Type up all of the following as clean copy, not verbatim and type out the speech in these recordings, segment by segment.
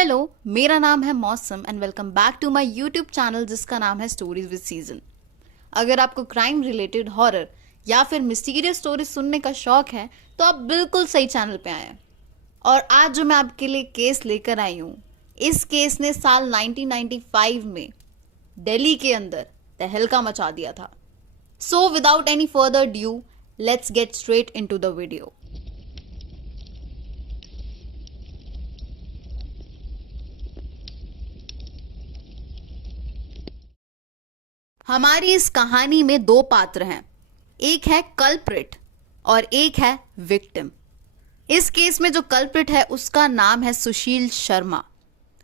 Hello, मेरा नाम है Mausam and welcome back to my YouTube channel जिसका नाम है स्टोरीज विद सीजन। अगर आपको क्राइम रिलेटेड हॉरर या फिर मिस्टीरियस स्टोरीज सुनने का शौक है तो आप बिल्कुल सही चैनल पे आए हैं। और आज जो मैं आपके लिए केस लेकर आई हूँ, इस केस ने साल 1995 में दिल्ली के अंदर तहलका मचा दिया था। So without any further due, let's get straight into the video. हमारी इस कहानी में दो पात्र हैं, एक है कल्प्रिट और एक है विक्टिम। इस केस में जो कल्प्रिट है उसका नाम है सुशील शर्मा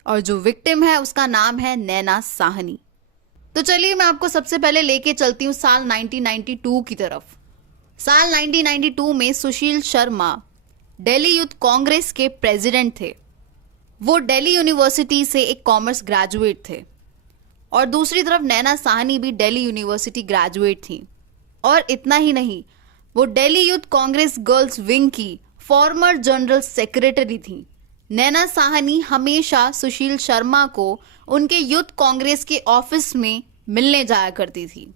और जो विक्टिम है उसका नाम है नैना साहनी। तो चलिए मैं आपको सबसे पहले लेके चलती हूँ साल 1992 की तरफ। साल 1992 में सुशील शर्मा दिल्ली यूथ कांग्रेस के प्रेसिडेंट थे। वो दिल्ली यूनिवर्सिटी से एक कॉमर्स ग्रेजुएट थे और दूसरी तरफ नैना साहनी भी दिल्ली यूनिवर्सिटी ग्रेजुएट थी। और इतना ही नहीं, वो Delhi youth Congress girls wing की फॉर्मर जनरल सेक्रेटरी थी। नैना साहनी हमेशा सुशील शर्मा को उनके यूथ कांग्रेस के ऑफिस में मिलने जाया करती थी।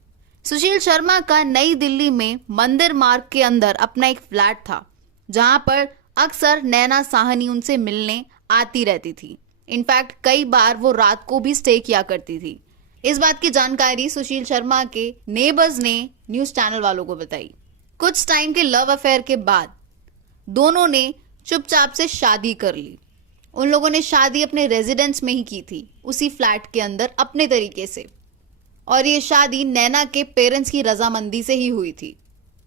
सुशील शर्मा का नई दिल्ली में मंदिर मार्ग के अंदर अपना एक फ्लैट था जहां पर अक्सर नैना साहनी उनसे मिलने आती रहती थी। इनफैक्ट कई बार वो रात को भी स्टे किया करती थी। इस बात की जानकारी सुशील शर्मा के नेबर्स ने न्यूज चैनल वालों को बताई। कुछ टाइम के लव अफेयर के बाद दोनों ने चुपचाप से शादी कर ली। उन लोगों ने शादी अपने रेजिडेंस में ही की थी, उसी फ्लैट के अंदर अपने तरीके से। और ये शादी नैना के पेरेंट्स की रजामंदी से ही हुई थी।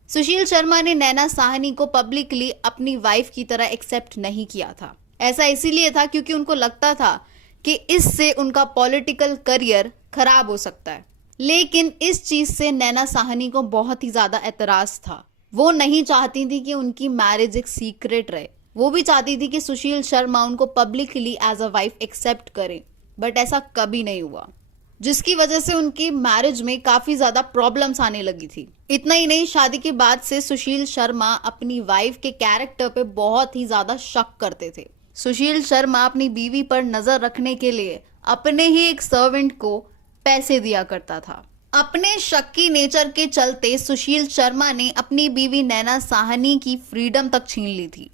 सुशील शर्मा ने नैना साहनी को पब्लिकली अपनी वाइफ की तरह एक्सेप्ट नहीं किया था। ऐसा इसीलिए था क्योंकि उनको लगता था कि इससे उनका पॉलिटिकल करियर खराब हो सकता है। लेकिन इस चीज से नैना साहनी को बहुत ही ज्यादा एतराज था। वो नहीं चाहती थी कि उनकी मैरिज एक सीक्रेट रहे। वो भी चाहती थी कि सुशील शर्मा उनको publicly as a wife accept करे, बट ऐसा कभी नहीं हुआ, जिसकी वजह से उनकी मैरिज में काफी ज्यादा प्रॉब्लम्स आने लगी थी। इतना ही नहीं, शादी के बाद से सुशील शर्मा अपनी वाइफ के कैरेक्टर पे बहुत ही ज्यादा शक करते थे। सुशील शर्मा अपनी बीवी पर नजर रखने के लिए अपने ही एक सर्वेंट को पैसे दिया करता था। अपने शक्की नेचर के चलते सुशील शर्मा ने अपनी बीवी नैना साहनी की फ्रीडम तक छीन ली थी।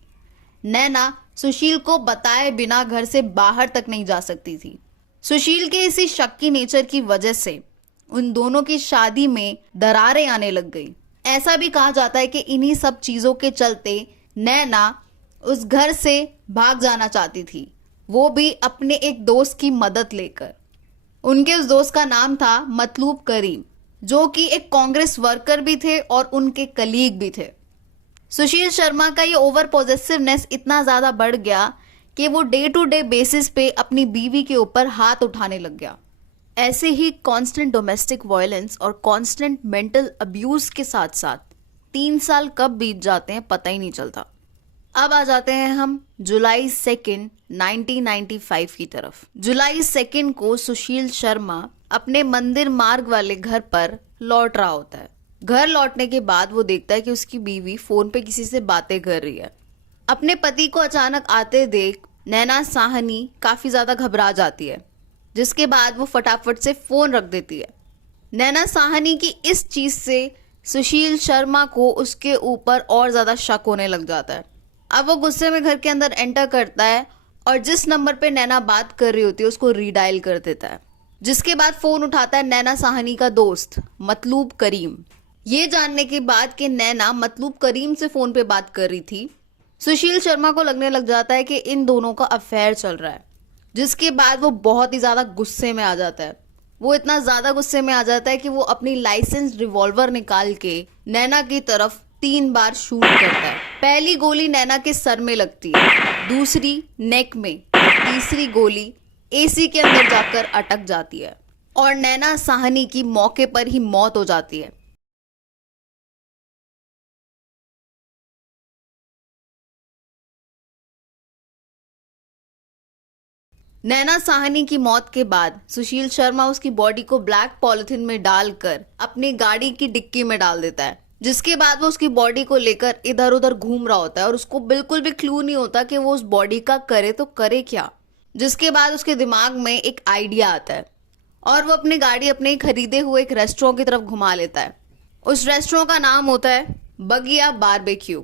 नैना सुशील को बताए बिना घर से बाहर तक नहीं जा सकती थी। सुशील के इसी शक्की नेचर की वजह से उन दोनों की शादी में दरारें आने लग गई। ऐसा भी कहा जाता है कि इन्हीं सब चीजों के चलते नैना उस घर से भाग जाना चाहती थी, वो भी अपने एक दोस्त की मदद लेकर। उनके उस दोस्त का नाम था मतलूब करीम, जो कि एक कांग्रेस वर्कर भी थे और उनके कलीग भी थे। सुशील शर्मा का ये ओवर पॉजेसिवनेस इतना ज्यादा बढ़ गया कि वो डे टू डे बेसिस पे अपनी बीवी के ऊपर हाथ उठाने लग गया। ऐसे ही कांस्टेंट डोमेस्टिक वायलेंस और कांस्टेंट मेंटल अब्यूज के साथ साथ 3 साल कब बीत जाते हैं पता ही नहीं चलता। अब आ जाते हैं हम जुलाई 2 1995 की तरफ। जुलाई 2 को सुशील शर्मा अपने मंदिर मार्ग वाले घर पर लौट रहा होता है। घर लौटने के बाद वो देखता है कि उसकी बीवी फोन पे किसी से बातें कर रही है। अपने पति को अचानक आते देख नैना साहनी काफी ज्यादा घबरा जाती है, जिसके बाद वो फटाफट से फोन रख देती है। नैना साहनी की इस चीज से सुशील शर्मा को उसके ऊपर और ज्यादा शक होने लग जाता है। अब वो गुस्से में घर के अंदर एंटर करता है और जिस नंबर पे नैना बात कर रही होती है उसको रीडायल कर देता है, जिसके बाद फोन उठाता है नैना साहनी का दोस्त मतलूब करीम। ये जानने के बाद कि नैना मतलूब करीम से फोन पे बात कर रही थी, सुशील शर्मा को लगने लग जाता है कि इन दोनों का अफेयर चल रहा है, जिसके बाद वो बहुत ही ज्यादा गुस्से में आ जाता है। वो इतना ज्यादा गुस्से में आ जाता है कि वो अपनी लाइसेंस रिवॉल्वर निकाल के नैना की तरफ 3 बार शूट करता है। पहली गोली नैना के सर में लगती है, दूसरी नेक में, तीसरी गोली एसी के अंदर जाकर अटक जाती है और नैना साहनी की मौके पर ही मौत हो जाती है। नैना साहनी की मौत के बाद सुशील शर्मा उसकी बॉडी को ब्लैक पॉलिथीन में डालकर अपनी गाड़ी की डिक्की में डाल देता है, जिसके बाद वो उसकी बॉडी को लेकर इधर उधर घूम रहा होता है और उसको बिल्कुल भी क्लू नहीं होता कि वो उस बॉडी का करे तो करे क्या। जिसके बाद उसके दिमाग में एक आइडिया आता है और वो अपनी गाड़ी अपने खरीदे हुए एक रेस्टोरेंट की तरफ घुमा लेता है। उस रेस्टोरेंट का नाम होता है बगिया बारबेक्यू।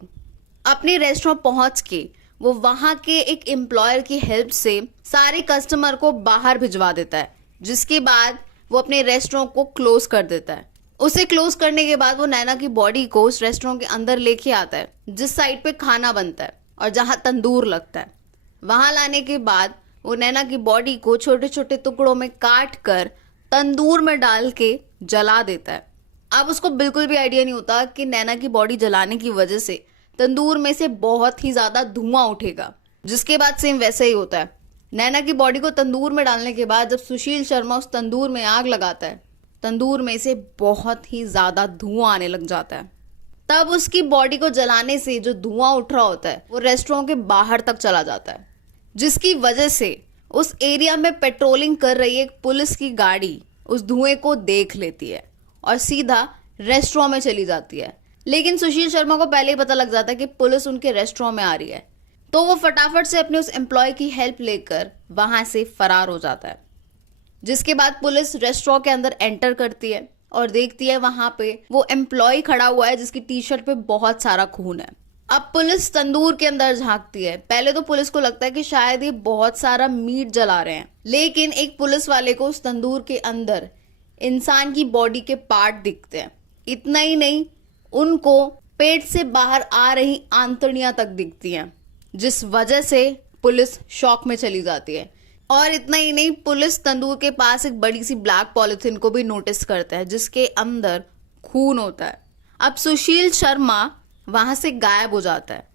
अपने रेस्टोरेंट पहुंच के वो वहां के एक एम्प्लॉयर की हेल्प से सारे कस्टमर को बाहर भिजवा देता है, जिसके बाद वो अपने रेस्टोरेंट को क्लोज कर देता है। उसे क्लोज करने के बाद वो नैना की बॉडी को उस रेस्टोरेंट के अंदर लेके आता है जिस साइड पे खाना बनता है और जहां तंदूर लगता है। वहां लाने के बाद वो नैना की बॉडी को छोटे छोटे टुकड़ों में काट कर तंदूर में डाल के जला देता है। अब उसको बिल्कुल भी आइडिया नहीं होता कि नैना की बॉडी जलाने की वजह से तंदूर में से बहुत ही ज्यादा धुआं उठेगा। जिसके बाद सेम वैसे ही होता है। नैना की बॉडी को तंदूर में डालने के बाद जब सुशील शर्मा उस तंदूर में आग लगाता है, तंदूर में से बहुत ही ज्यादा धुआं आने लग जाता है। तब उसकी बॉडी को जलाने से जो धुआं उठ रहा होता है वो रेस्टोरेंट के बाहर तक चला जाता है, जिसकी वजह से उस एरिया में पेट्रोलिंग कर रही एक पुलिस की गाड़ी उस धुएं को देख लेती है और सीधा रेस्टोरेंट में चली जाती है। लेकिन सुशील शर्मा को पहले ही पता लग जाता है कि पुलिस उनके रेस्टोरेंट में आ रही है, तो वो फटाफट से अपने उस एम्प्लॉय की हेल्प लेकर वहां से फरार हो जाता है। जिसके बाद पुलिस रेस्टोरेंट के अंदर एंटर करती है और देखती है वहां पे वो एम्प्लॉय खड़ा हुआ है जिसकी टी शर्ट पे बहुत सारा खून है। अब पुलिस तंदूर के अंदर झांकती है। पहले तो पुलिस को लगता है कि शायद ये बहुत सारा मीट जला रहे हैं, लेकिन एक पुलिस वाले को उस तंदूर के अंदर इंसान की बॉडी के पार्ट दिखते हैं। इतना ही नहीं, उनको पेट से बाहर आ रही आंतड़ियां तक दिखती हैं, जिस वजह से पुलिस शॉक में चली जाती है। और इतना ही नहीं, पुलिस तंदूर के पास एक बड़ी सी ब्लैक पॉलिथीन को भी नोटिस करता है जिसके अंदर खून होता है। अब सुशील शर्मा वहां से गायब हो जाता है।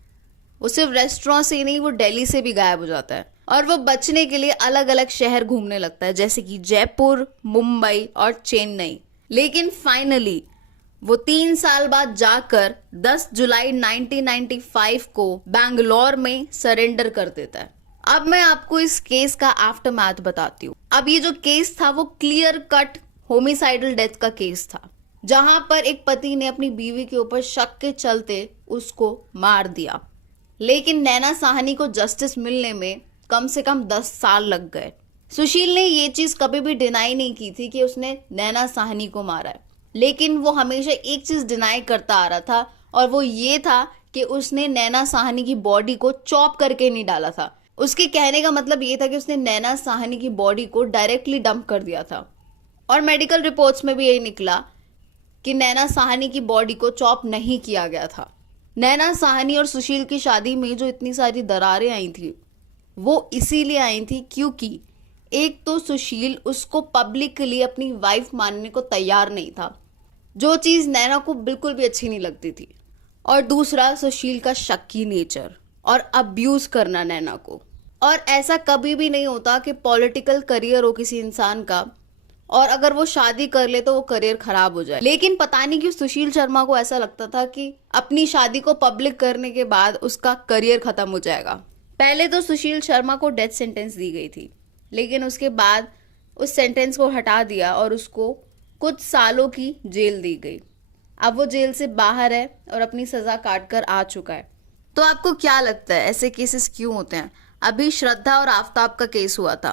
वो सिर्फ रेस्टोरेंट से ही नहीं, वो दिल्ली से भी गायब हो जाता है और वो बचने के लिए अलग अलग शहर घूमने लगता है, जैसे कि जयपुर, मुंबई और चेन्नई। लेकिन फाइनली वो 3 साल बाद जाकर 10 जुलाई 1995 को बैंगलोर में सरेंडर कर देता है। अब मैं आपको इस केस का आफ्टरमैथ बताती हूँ। अब ये जो केस था वो क्लियर कट होमिसाइडल डेथ का केस था, जहां पर एक पति ने अपनी बीवी के ऊपर शक के चलते उसको मार दिया। लेकिन नैना साहनी को जस्टिस मिलने में कम से कम 10 साल लग गए। सुशील ने ये चीज कभी भी डिनाई नहीं की थी कि उसने नैना साहनी को मारा है, लेकिन वो हमेशा एक चीज डिनाई करता आ रहा था और वो ये था कि उसने नैना साहनी की बॉडी को चॉप करके नहीं डाला था। उसके कहने का मतलब ये था कि उसने नैना साहनी की बॉडी को डायरेक्टली डंप कर दिया था। और मेडिकल रिपोर्ट्स में भी यही निकला कि नैना साहनी की बॉडी को चॉप नहीं किया गया था। नैना साहनी और सुशील की शादी में जो इतनी सारी दरारें आई थी वो इसीलिए आई थी क्योंकि एक तो सुशील उसको पब्लिकली अपनी वाइफ मानने को तैयार नहीं था, जो चीज नैना को बिल्कुल भी अच्छी नहीं लगती थी, और दूसरा सुशील का शक्की नेचर और अब्यूज करना नैना को। और ऐसा कभी भी नहीं होता कि पॉलिटिकल करियर हो किसी इंसान का और अगर वो शादी कर ले तो वो करियर खराब हो जाए। लेकिन पता नहीं क्यों सुशील शर्मा को ऐसा लगता था कि अपनी शादी को पब्लिक करने के बाद उसका करियर खत्म हो जाएगा। पहले तो सुशील शर्मा को डेथ सेंटेंस दी गई थी, लेकिन उसके बाद उस सेंटेंस को हटा दिया और उसको कुछ सालों की जेल दी गई। अब वो जेल से बाहर है और अपनी सजा काट कर आ चुका है। तो आपको क्या लगता है ऐसे केसेस क्यों होते हैं? अभी श्रद्धा और आफ्ताब का केस हुआ था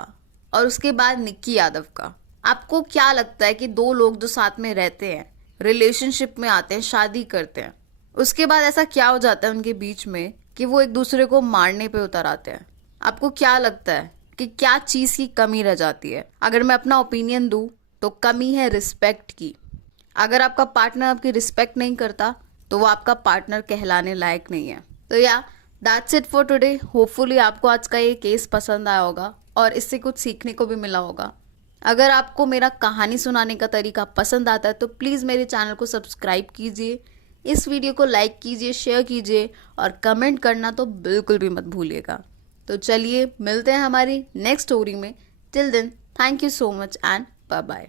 और उसके बाद निक्की यादव का। आपको क्या लगता है कि दो लोग जो साथ में रहते हैं, रिलेशनशिप में आते हैं, शादी करते हैं, उसके बाद ऐसा क्या हो जाता है उनके बीच में कि वो एक दूसरे को मारने पे उतर आते हैं? आपको क्या लगता है कि क्या चीज की कमी रह जाती है? अगर मैं अपना ओपिनियन दूं तो कमी है रिस्पेक्ट की। अगर आपका पार्टनर आपकी रिस्पेक्ट नहीं करता तो वो आपका पार्टनर कहलाने लायक नहीं है। तो या that's it for today. Hopefully आपको आज का ये केस पसंद आया होगा और इससे कुछ सीखने को भी मिला होगा। अगर आपको मेरा कहानी सुनाने का तरीका पसंद आता है तो प्लीज़ मेरे चैनल को सब्सक्राइब कीजिए, इस वीडियो को लाइक कीजिए, शेयर कीजिए और कमेंट करना तो बिल्कुल भी मत भूलिएगा। तो चलिए मिलते हैं हमारी नेक्स्ट स्टोरी में। Till then, thank you so much and bye bye.